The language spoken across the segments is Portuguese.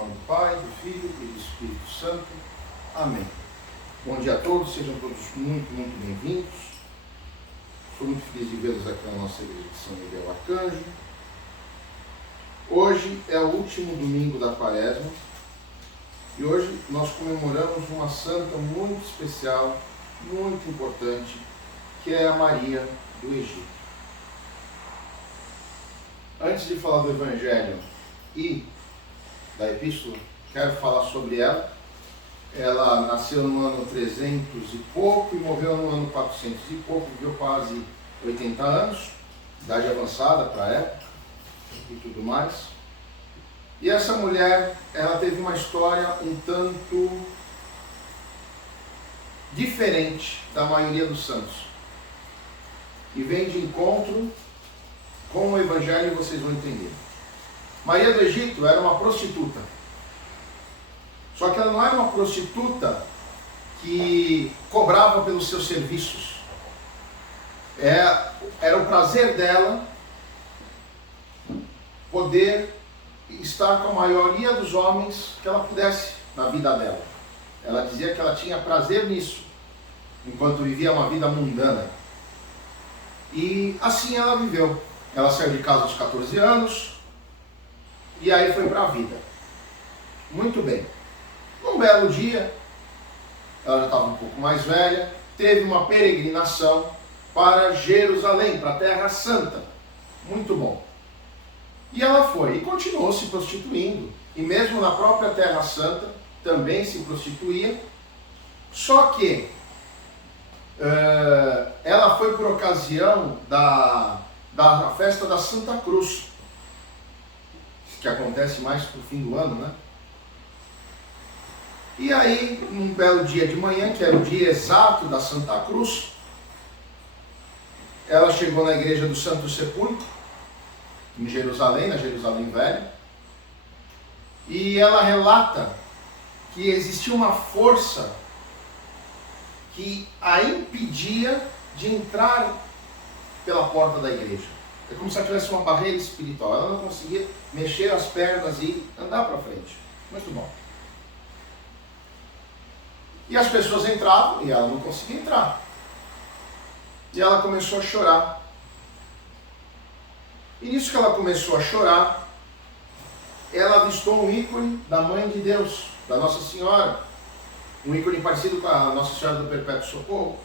nome do Pai, do Filho e do Espírito Santo. Amém. Bom dia a todos, sejam todos muito bem-vindos. Estou muito feliz de vê-los aqui na nossa igreja de São Miguel Arcanjo. Hoje é o último domingo da Quaresma e hoje nós comemoramos uma santa muito especial, muito importante, que é a Maria do Egito. Antes de falar do Evangelho e da Epístola, quero falar sobre ela. Ela nasceu no ano 300 e pouco e morreu no ano 400 e pouco, viveu quase 80 anos, idade avançada para a época e tudo mais. E essa mulher, ela teve uma história um tanto diferente da maioria dos santos. E vem de encontro com o Evangelho, vocês vão entender. Maria do Egito era uma prostituta. Só que ela não era uma prostituta que cobrava pelos seus serviços. Era o prazer dela poder estar com a maioria dos homens que ela pudesse na vida dela. Ela dizia que ela tinha prazer nisso, enquanto vivia uma vida mundana. E assim ela viveu. Ela saiu de casa aos 14 anos e aí foi para a vida. Muito bem. Num belo dia, ela já estava um pouco mais velha, teve uma peregrinação para Jerusalém, para a Terra Santa. Muito bom. E ela foi e continuou se prostituindo. E mesmo na própria Terra Santa também se prostituía. Só que ela foi por ocasião da festa da Santa Cruz, que acontece mais pro fim do ano, né? E aí, num belo dia de manhã, que era o dia exato da Santa Cruz, ela chegou na igreja do Santo Sepulcro, em Jerusalém, na Jerusalém Velha, e ela relata que existia uma força que a impedia de entrar pela porta da igreja. É como se ela tivesse uma barreira espiritual. Ela não conseguia mexer as pernas e andar para frente. Muito bom. E as pessoas entravam e ela não conseguia entrar. E ela começou a chorar. E nisso que ela começou a chorar, ela avistou um ícone da Mãe de Deus, da Nossa Senhora. Um ícone parecido com a Nossa Senhora do Perpétuo Socorro.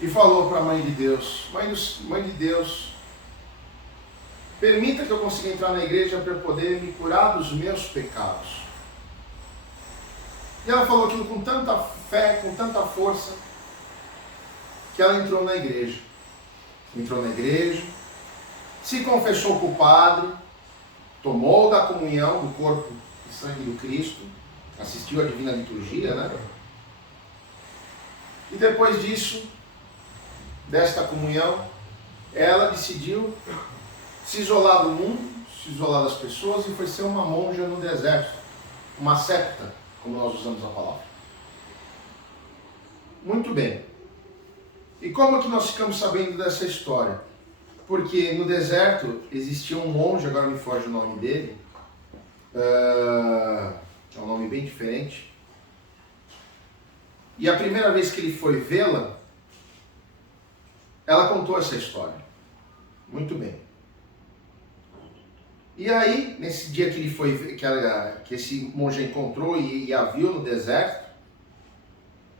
E falou para a Mãe de Deus: Mãe de Deus, permita que eu consiga entrar na igreja para poder me curar dos meus pecados. E ela falou aquilo com tanta fé, com tanta força, que ela entrou na igreja. Entrou na igreja, se confessou com o padre, tomou da comunhão do corpo e sangue do Cristo, assistiu à Divina Liturgia, né? E depois disso, desta comunhão, ela decidiu se isolar do mundo, se isolar das pessoas e foi ser uma monja no deserto, uma septa, como nós usamos a palavra. Muito bem. E como é que nós ficamos sabendo dessa história? Porque no deserto existia um monge, agora me foge o nome dele, é um nome bem diferente, e a primeira vez que ele foi vê-la, ela contou essa história. Muito bem. E aí, nesse dia que ele foi, que esse monge encontrou e a viu no deserto,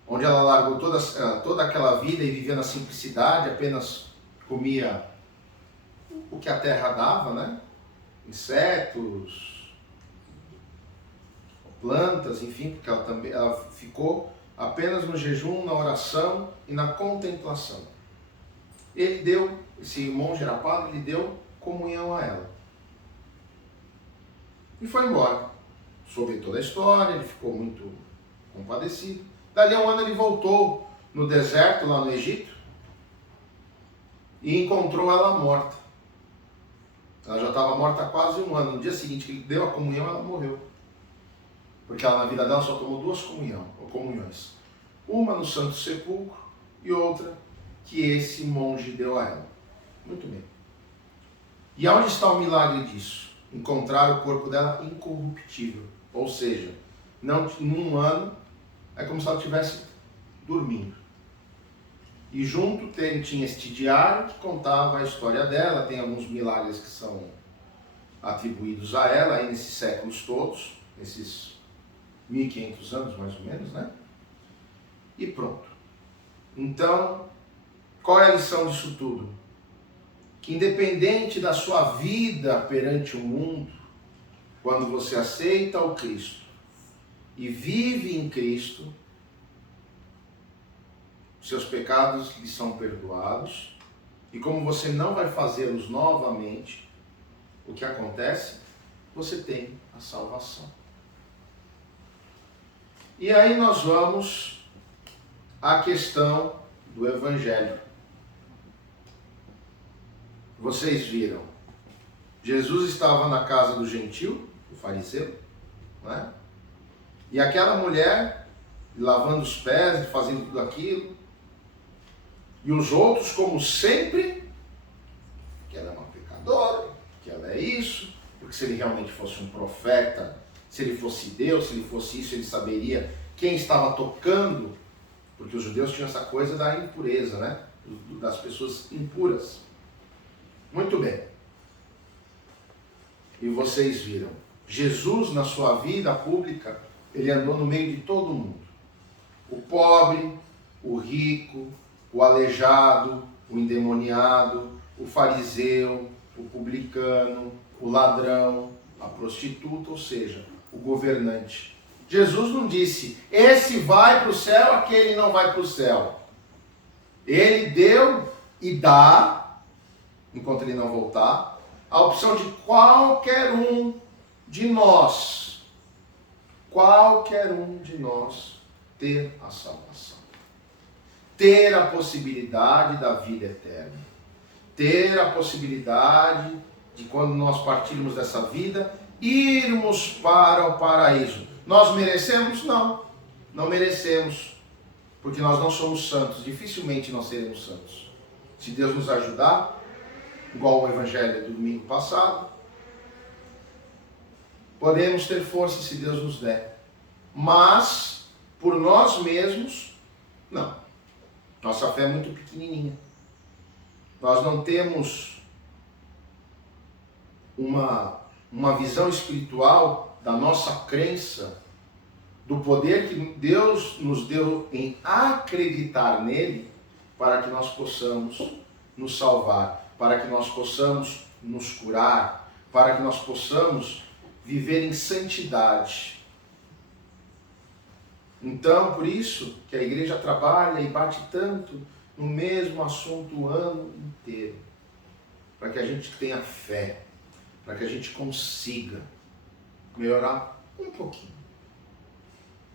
onde ela largou toda aquela vida e vivia na simplicidade, apenas comia o que a terra dava, né? Insetos, plantas, enfim, porque ela ficou apenas no jejum, na oração e na contemplação. Ele deu, esse monge era padre, ele deu comunhão a ela. E foi embora. Soube toda a história, ele ficou muito compadecido. Dali a um ano ele voltou no deserto, lá no Egito, e encontrou ela morta. Ela já estava morta há quase um ano. No dia seguinte que ele deu a comunhão, ela morreu. Porque ela, na vida dela, só tomou duas comunhões. Uma no Santo Sepulcro e outra que esse monge deu a ela. Muito bem. E onde está o milagre disso? encontrar o corpo dela incorruptível. Ou seja, não, em um ano é como se ela estivesse dormindo. E junto tinha este diário que contava a história dela, tem alguns milagres que são atribuídos a ela aí nesses séculos todos, nesses 1500 anos mais ou menos, né? E pronto. Então, qual é a lição disso tudo? Que independente da sua vida perante o mundo, quando você aceita o Cristo e vive em Cristo, seus pecados lhe são perdoados, e como você não vai fazê-los novamente, o que acontece? Você tem a salvação. E aí nós vamos à questão do Evangelho. Vocês viram, Jesus estava na casa do gentil, o fariseu, né? E aquela mulher lavando os pés, fazendo tudo aquilo, e os outros, como sempre, que ela é uma pecadora, que ela é isso, porque se ele realmente fosse um profeta, se ele fosse Deus, se ele fosse isso, ele saberia quem estava tocando, porque os judeus tinham essa coisa da impureza, né? Das pessoas impuras. Muito bem. E vocês viram, Jesus na sua vida pública, ele andou no meio de todo mundo. O pobre, o rico, o aleijado, o endemoniado, o fariseu, o publicano, o ladrão, a prostituta, ou seja, o governante. Jesus não disse, esse vai para o céu, aquele não vai para o céu. Ele deu e dá, enquanto ele não voltar, a opção de qualquer um de nós ter a salvação. Ter a possibilidade da vida eterna. Ter a possibilidade de, quando nós partirmos dessa vida, irmos para o paraíso. Nós merecemos? Não. Não merecemos. Porque nós não somos santos. Dificilmente nós seremos santos. Se Deus nos ajudar, igual o Evangelho do domingo passado, podemos ter força se Deus nos der. Mas, por nós mesmos, não. Nossa fé é muito pequenininha. Nós não temos uma visão espiritual da nossa crença, do poder que Deus nos deu em acreditar nele, para que nós possamos nos salvar, para que nós possamos nos curar, para que nós possamos viver em santidade. Então, por isso que a igreja trabalha e bate tanto no mesmo assunto o ano inteiro, para que a gente tenha fé, para que a gente consiga melhorar um pouquinho.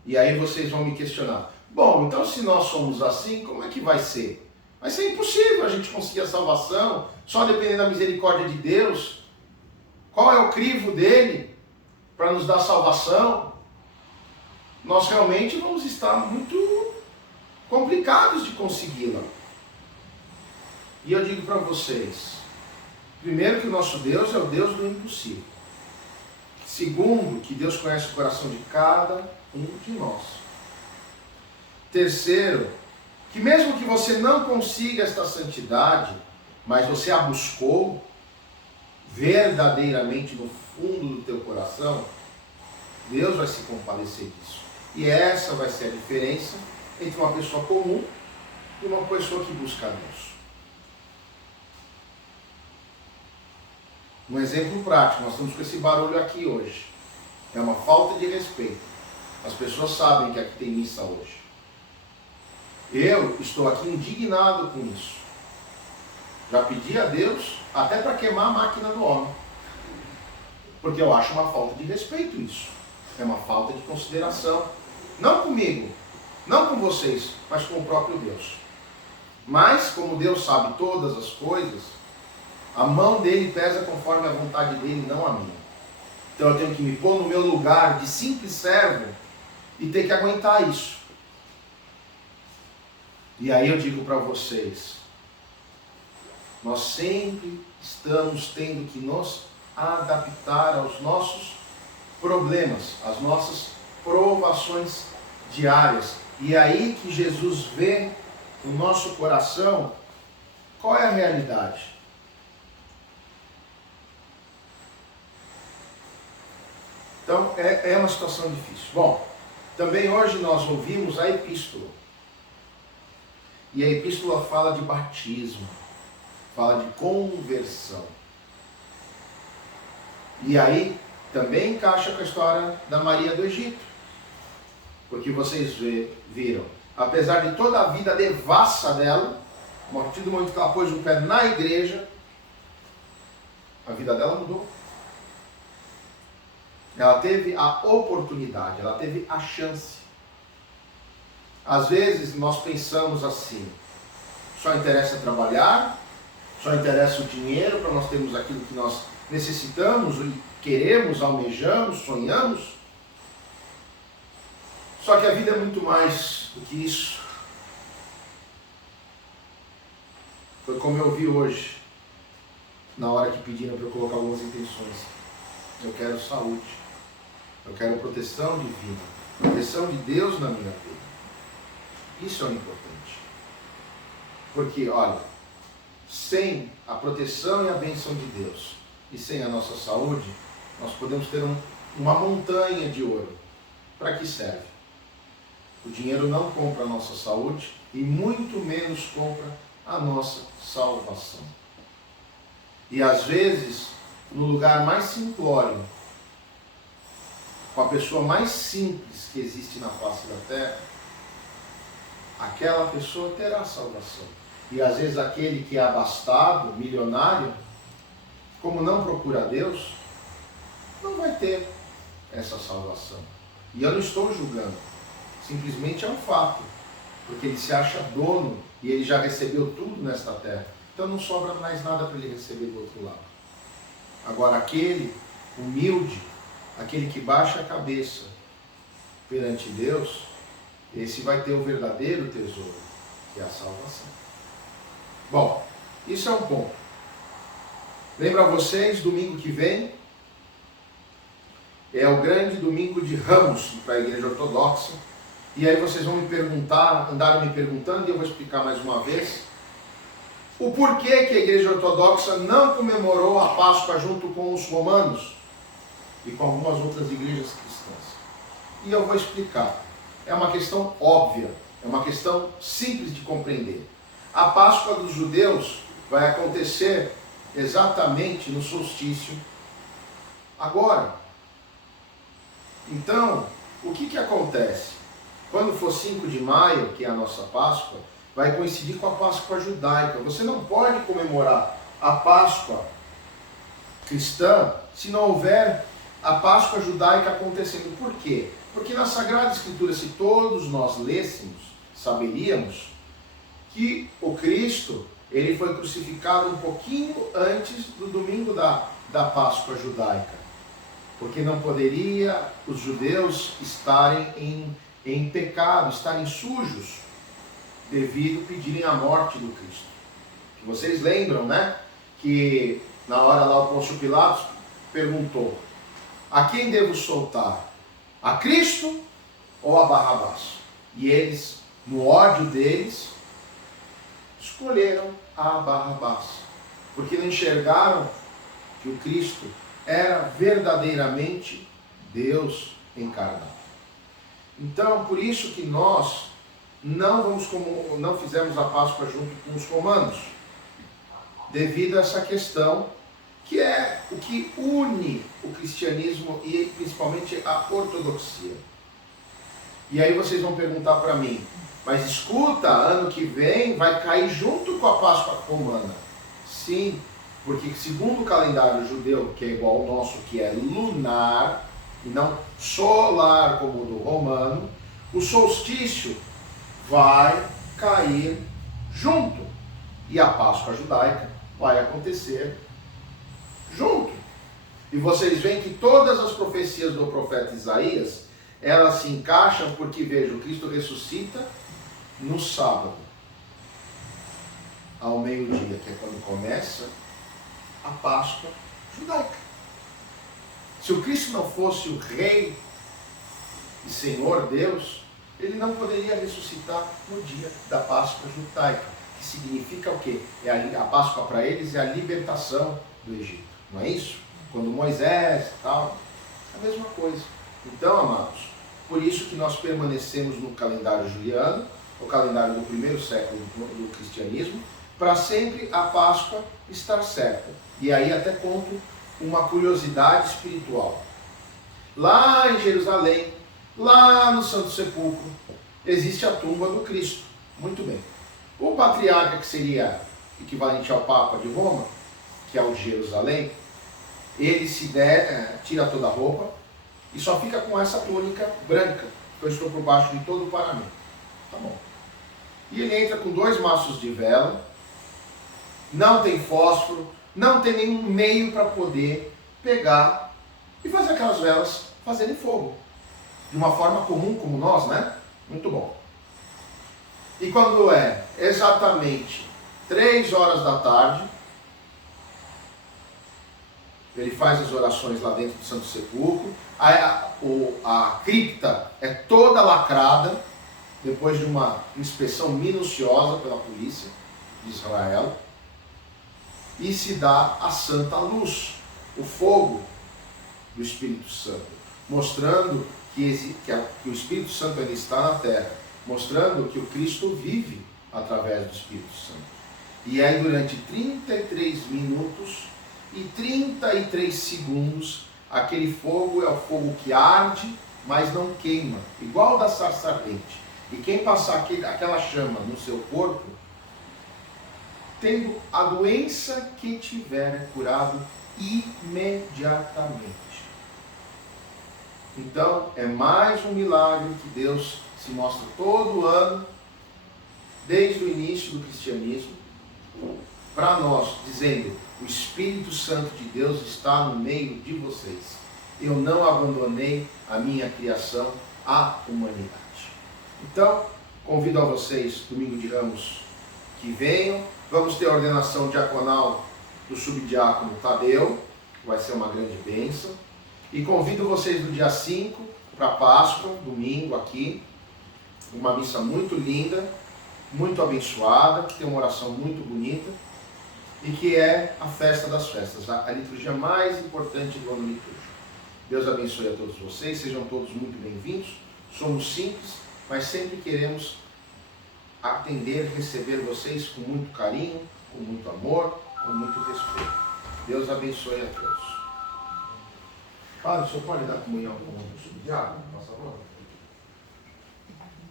E aí vocês vão me questionar, bom, então se nós somos assim, como é que vai ser? Vai ser impossível a gente conseguir a salvação, só dependendo da misericórdia de Deus. Qual é o crivo dele para nos dar salvação? Nós realmente vamos estar muito complicados de consegui-la. E eu digo para vocês, primeiro que o nosso Deus é o Deus do impossível. Segundo, que Deus conhece o coração de cada um de nós. Terceiro, que mesmo que você não consiga esta santidade, mas você a buscou verdadeiramente no fundo do teu coração, Deus vai se compadecer disso. E essa vai ser a diferença entre uma pessoa comum e uma pessoa que busca a Deus. Um exemplo prático, nós estamos com esse barulho aqui hoje. É uma falta de respeito. As pessoas sabem que aqui tem missa hoje. Eu estou aqui indignado com isso. Já pedi a Deus até para queimar a máquina do homem. Porque eu acho uma falta de respeito isso. É uma falta de consideração. Não comigo, não com vocês, mas com o próprio Deus. Mas, como Deus sabe todas as coisas, a mão dele pesa conforme a vontade dele, não a minha. Então eu tenho que me pôr no meu lugar de simples servo e ter que aguentar isso. E aí eu digo para vocês, nós sempre estamos tendo que nos adaptar aos nossos problemas, às nossas provações diárias. E é aí que Jesus vê no nosso coração qual é a realidade. Então, é uma situação difícil. Bom, também hoje nós ouvimos a epístola. E a epístola fala de batismo, fala de conversão. E aí também encaixa com a história da Maria do Egito. Porque vocês viram, apesar de toda a vida devassa dela, a partir do momento que ela pôs o pé na igreja, a vida dela mudou. Ela teve a oportunidade, ela teve a chance. Às vezes nós pensamos assim, só interessa trabalhar, só interessa o dinheiro para nós termos aquilo que nós necessitamos, queremos, almejamos, sonhamos. Só que a vida é muito mais do que isso. Foi como eu vi hoje, na hora que pediram para eu colocar algumas intenções. Eu quero saúde, eu quero proteção divina, proteção de Deus na minha vida. Isso é o importante. Porque, olha, sem a proteção e a bênção de Deus e sem a nossa saúde, nós podemos ter uma montanha de ouro. Para que serve? O dinheiro não compra a nossa saúde e muito menos compra a nossa salvação. E às vezes, no lugar mais simplório, com a pessoa mais simples que existe na face da terra, aquela pessoa terá salvação. E às vezes aquele que é abastado, milionário, como não procura Deus, não vai ter essa salvação. E eu não estou julgando, simplesmente é um fato, porque ele se acha dono e ele já recebeu tudo nesta terra, então não sobra mais nada para ele receber do outro lado. Agora aquele humilde, aquele que baixa a cabeça perante Deus, esse vai ter o verdadeiro tesouro, que é a salvação. Bom, isso é um ponto. Lembra vocês, domingo que vem é o grande domingo de Ramos para a Igreja Ortodoxa. E aí vocês vão me perguntar, andaram me perguntando, e eu vou explicar mais uma vez o porquê que a Igreja Ortodoxa não comemorou a Páscoa junto com os romanos e com algumas outras igrejas cristãs. E eu vou explicar. É uma questão óbvia, é uma questão simples de compreender. A Páscoa dos judeus vai acontecer exatamente no solstício agora. Então, o que acontece? Quando for 5 de maio, que é a nossa Páscoa, vai coincidir com a Páscoa judaica. Você não pode comemorar a Páscoa cristã se não houver a Páscoa judaica acontecendo. Por quê? Porque na Sagrada Escritura, se todos nós lêssemos, saberíamos que o Cristo, ele foi crucificado um pouquinho antes do domingo da Páscoa judaica. Porque não poderia os judeus estarem em pecado, estarem sujos, devido a pedirem a morte do Cristo. Que vocês lembram, né? Que na hora lá o Pôncio Pilatos perguntou: a quem devo soltar? A Cristo ou a Barrabás? E eles, no ódio deles, escolheram a Barrabás, porque não enxergaram que o Cristo era verdadeiramente Deus encarnado. Então, por isso que nós não fizemos a Páscoa junto com os romanos, devido a essa questão que é o que une o cristianismo e principalmente a ortodoxia. E aí vocês vão perguntar para mim, mas escuta, ano que vem vai cair junto com a Páscoa romana. Sim, porque segundo o calendário judeu, que é igual ao nosso, que é lunar, e não solar como o do romano, o solstício vai cair junto. E a Páscoa judaica vai acontecer junto. E vocês veem que todas as profecias do profeta Isaías, elas se encaixam porque, vejam, Cristo ressuscita no sábado, ao meio-dia, que é quando começa a Páscoa judaica. Se o Cristo não fosse o Rei e Senhor Deus, ele não poderia ressuscitar no dia da Páscoa judaica, que significa o quê? A Páscoa para eles é a libertação do Egito, não é isso? Quando Moisés e tal, é a mesma coisa. Então, amados, por isso que nós permanecemos no calendário juliano, o calendário do primeiro século do cristianismo, para sempre a Páscoa estar certa. E aí até conto uma curiosidade espiritual. Lá em Jerusalém, lá no Santo Sepulcro, existe a tumba do Cristo. Muito bem. O patriarca, que seria equivalente ao Papa de Roma, que é o Jerusalém, ele tira toda a roupa e só fica com essa túnica branca, que eu estou por baixo de todo o paramento. Tá bom. E ele entra com 2 maços de vela, não tem fósforo, não tem nenhum meio para poder pegar e fazer aquelas velas fazerem fogo. De uma forma comum como nós, né? Muito bom. E quando é exatamente 3 horas da tarde, ele faz as orações lá dentro do Santo Sepulcro, a cripta é toda lacrada, depois de uma inspeção minuciosa pela polícia de Israel, e se dá a santa luz, o fogo do Espírito Santo, mostrando que o Espírito Santo ainda está na terra, mostrando que o Cristo vive através do Espírito Santo. E aí durante 33 minutos e 33 segundos, aquele fogo é o fogo que arde, mas não queima, igual da sarça ardente. E quem passar aquela chama no seu corpo, tendo a doença que tiver, é curado imediatamente. Então, é mais um milagre que Deus se mostra todo ano, desde o início do cristianismo, para nós, dizendo: o Espírito Santo de Deus está no meio de vocês. Eu não abandonei a minha criação à humanidade. Então, convido a vocês, domingo de Ramos, que venham. Vamos ter a ordenação diaconal do subdiácono Tadeu, que vai ser uma grande bênção. E convido vocês no dia 5 para Páscoa, domingo aqui, uma missa muito linda, muito abençoada, que tem uma oração muito bonita e que é a festa das festas, a liturgia mais importante do ano litúrgico. Deus abençoe a todos vocês, sejam todos muito bem-vindos. Somos simples, mas sempre queremos atender, receber vocês com muito carinho, com muito amor, com muito respeito. Deus abençoe a todos. Padre, o senhor pode dar comunhão com o subdiácono, por favor?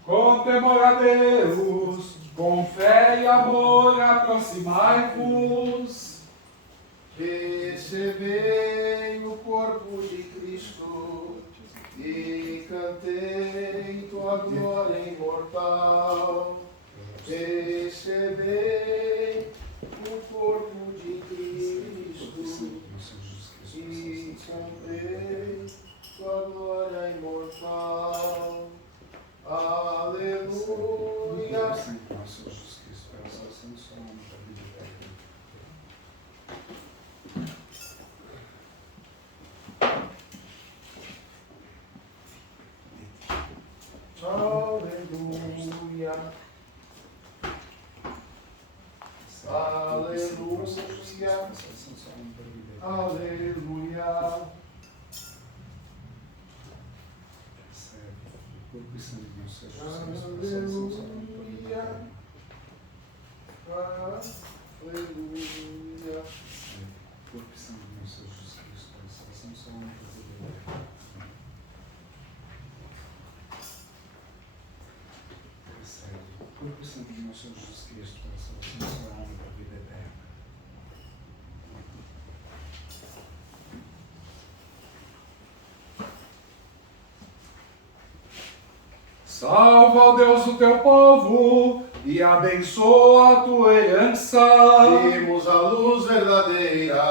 Com temor a Deus, com fé e amor, aproximai-vos. Recebei o corpo de Cristo e cantei tua glória imortal. Recebei o corpo de Cristo e cantei tua glória imortal. Aleluia. Aleluia. Aleluia. Aleluia. Corpo e sangue de nosso Jesus Cristo. Aleluia. Aleluia. Corpo e sangue de nosso Jesus Cristo, para a salvação do seu nome, para a vida eterna. Recebe. Corpo e sangue de nosso Jesus Cristo, para a salvação do seu nome, para a vida eterna. Salva, ó Deus, o teu povo e abençoa a tua herança. Vimos a luz verdadeira.